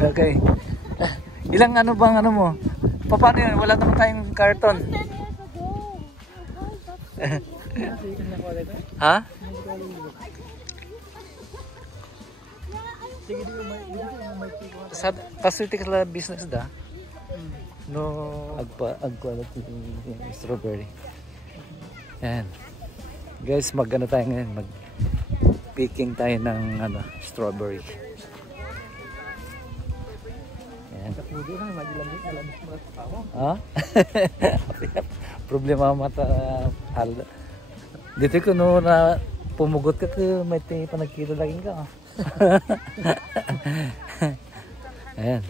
Okay. Ilang ano bang ano mo? Paano yun? Wala naman tayong karton. Ha? Kasulti ka sa business da? No. Agquality strawberry. Yan. Guys, mag-ano tayo ngayon? Mag-picking tayo ng ano, strawberry. Yan. Ha? Problema mata hal. Dito ko no na pumugot ka ko may panagkita laging ka. Ayan.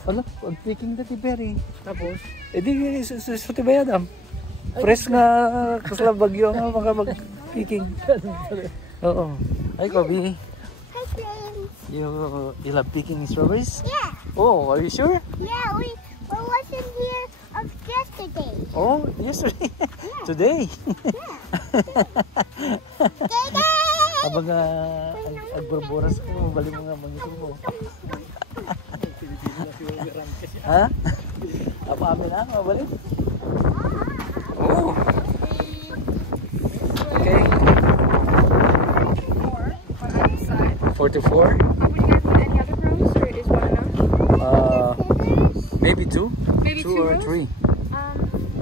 Wala, pag-picking dati berry. Tapos? Eh di, suti ba yan? Press nga kasla bagyo nga mga mag-picking. Oo. Hi, Kobe. Hi, friends. You love picking strawberries? Yeah. Oh, are you sure? Yeah, we wasn't here yesterday. Oh, yesterday. Yeah. Today. Today. Habang agborboras ko, balik mo nga mangitin mo. Ha? Apa amin na? Mabalik? Oh. Okay. 44. Would you guys want any other rows, or is one enough? Maybe two. Maybe two or rows? three.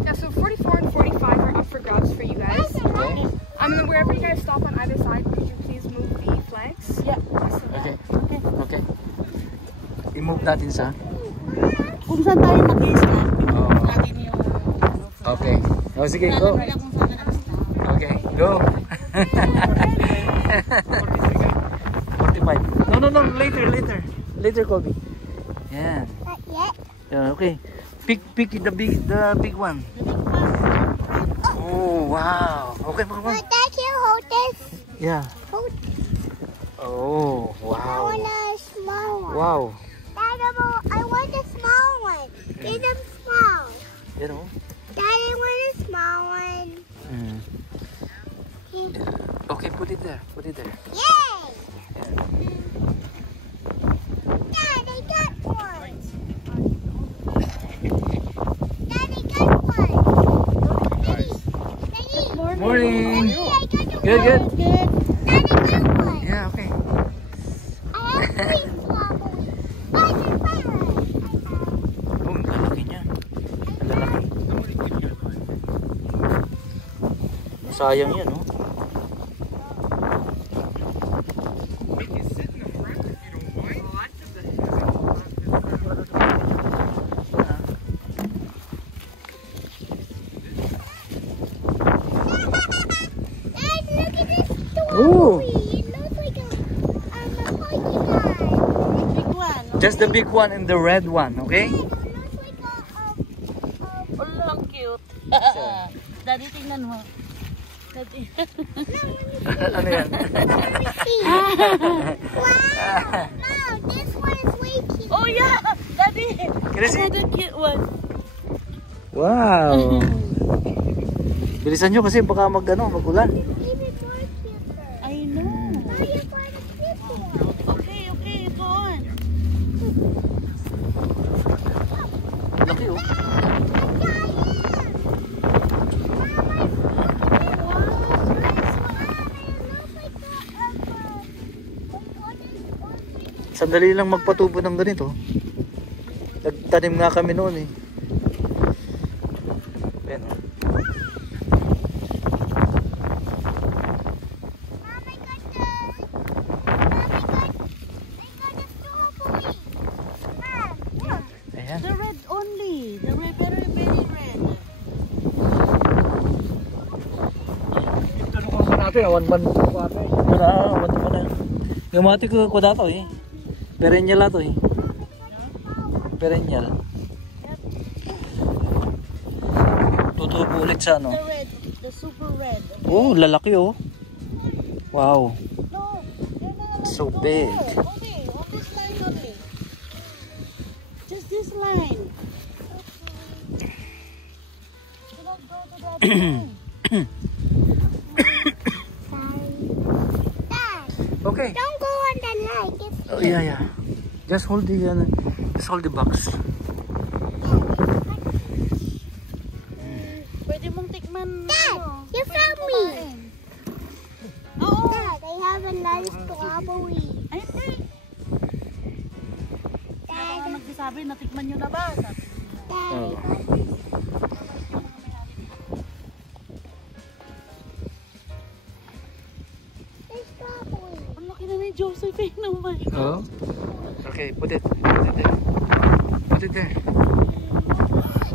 Yeah, so 44 and 45 are up for grabs for you guys. Okay. And then wherever you guys stop on either side, could you please move the flags? Yeah. Okay. Okay. I-move natin sa? Kung saan tayo mag-i-start, Oh. natin yung... Okay. Oh, sige, go. Kung saan na start. Okay, go. 45. No, later, Kobe. Yeah. Not yet. Yeah, okay. Pick the big one. Oh, wow. Okay, come on. Dad, can you hold this? Yeah. Hold. Oh, I wow. want a small one. Wow. Dad, I want a small one. Get them small. You know? Dad, I want a small one. Mm. Okay, put it there. Yay! Dad, I got one. Dad, I got one. Daddy. Morning. Daddy, I got one. Good. Dad, I got one. Yeah, okay. I have three strawberries. Oh, ang lalaki niya. Ang lalaki. Sayang yan, no? Ooh. It looks like a Pokemon. Big one. Just the big one and the red one, okay? It looks like a Oh, ang cute. Daddy, tingnan mo. Daddy. Ano yan? Wow! Wow, this one is way cute. Oh, yeah! Daddy! Can I see? Another cute one. Wow! Bilisan nyo kasi baka mag-ulan. Even more cuter. I know. Now you find a this one. Okay, go on. Laki, oh. Sandali lang magpatubo ng ganito. Nagtanim nga kami noon eh. Ayan, oh. Ayan. The red only. The red, very, very red. Tanong ko natin, one month ko ate. One month na. Yung mati ko dato eh. Perennial ato eh. Perennial. Tutubo ulit sa ano. The red, the super red. Oh, lalaki oh. Wow. No, they're not So big. Okay, on this line only. Just this line. Okay. Don't go on the light. Oh, yeah. Just hold the box. Pwede mong tikman. Dad, you found me. Oo. Dad, I have a nice strawberry. Ay, hindi. Baka nagsasabi, natikman nyo na ba? Sabi nyo. Oh. There's strawberry. Ang laki na ni Josephine naman. Oh. Okay, put it there. Put it there.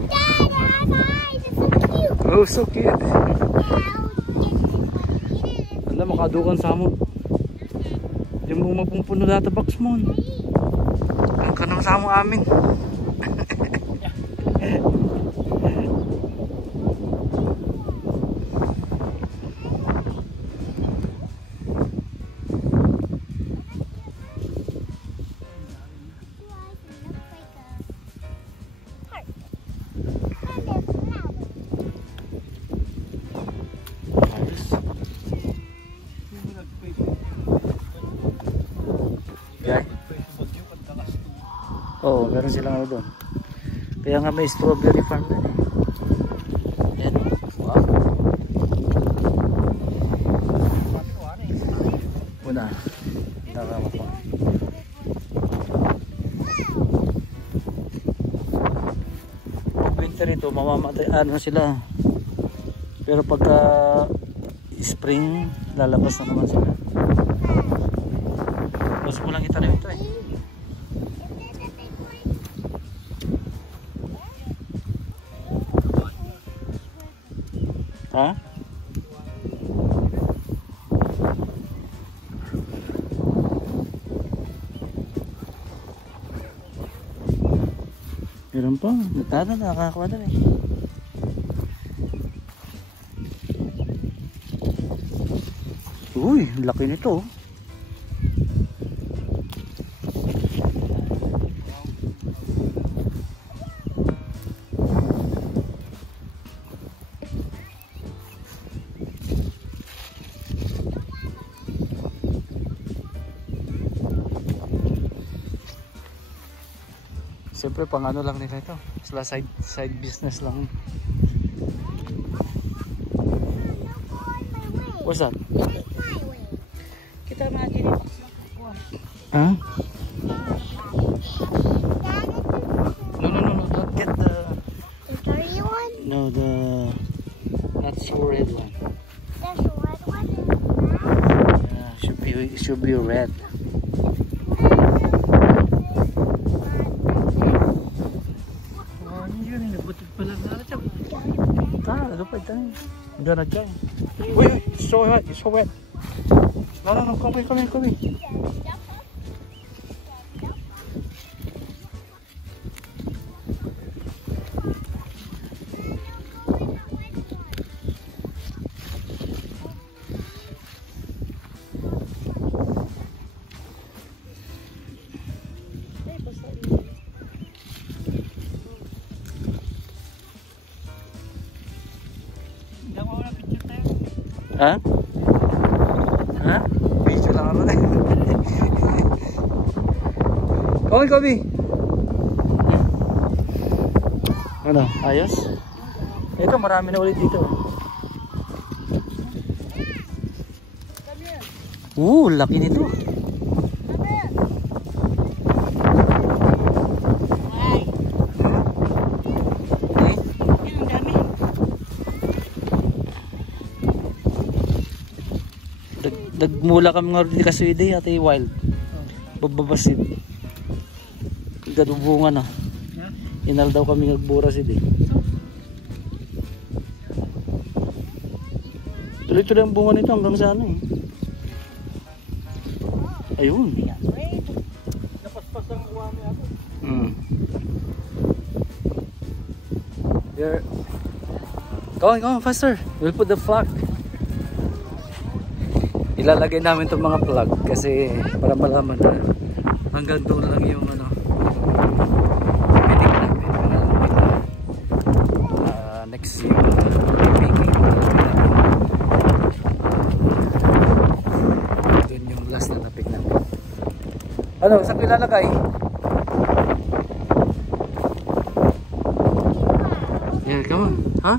Dad, I have eyes. It's so cute. Oh, so cute. Now, get Alam, makadukan sa mo. Diyan mo mapumpuno data box mo. Ang kanang sa mo amin. Oo, meron silang ano doon. Kaya nga may strawberry farm doon eh. Ayan. Wow. Una. Nakama ko. Winter ito, mamamatay. Ano sila. Pero pagka spring, lalabas na naman sila. Gusto ko lang itanim ito eh. Ha? Meron pa. Nakakakuha na eh. Uy, laki nito. Siyempre pang ano lang nila ito. Sila side business lang. What's that? Kita imagine it. Huh? No. Don't get the... The dirty one? No, the... Not so red one. There's a red one. Yeah, should be red. Gonna jump. Wait, it's so wet, it's so wet. No, come here. Ha? Ha? Video lang ako na. Come on, Kobe. Ano? Ayos? Ito, marami na ulit dito. Laki nito. Nagmula kami nga rin kasi ide ate wild. Bababasid. Gadubungan na. Inal daw kami nagbura ide. Tuloy-tuloy ang bunga nito hanggang sa ano eh. Ayun. Napaspas ang uwa niya ako. There. Go on, faster. We'll put the flag. Ilalagay namin itong mga plug kasi para malaman na hanggang doon lang yung ano pitik natin para next year Ano, saan ko ilalagay? Yeah, come on. Huh?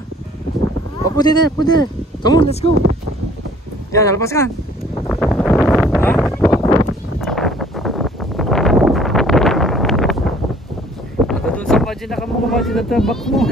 Oh, put it there, put it there. Come on, let's go. Yan, lalapaskan. Ha? Ito dun sa budget na kamo budget at box mo.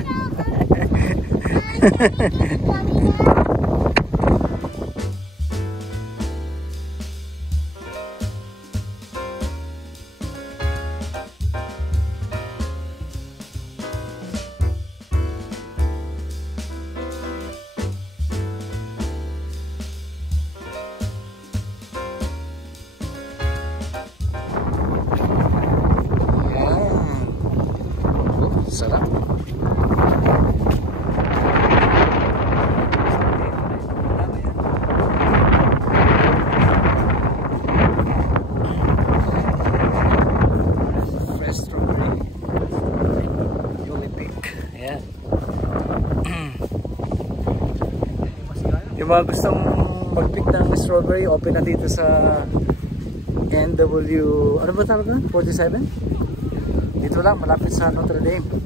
Sarap. Fresh strawberry. Yuli pick. Ayan. Yung mga gustong mag-pick ng strawberry, open na dito sa NW, ano ba talaga? 47? Dito lang, malapit sa Notre Dame.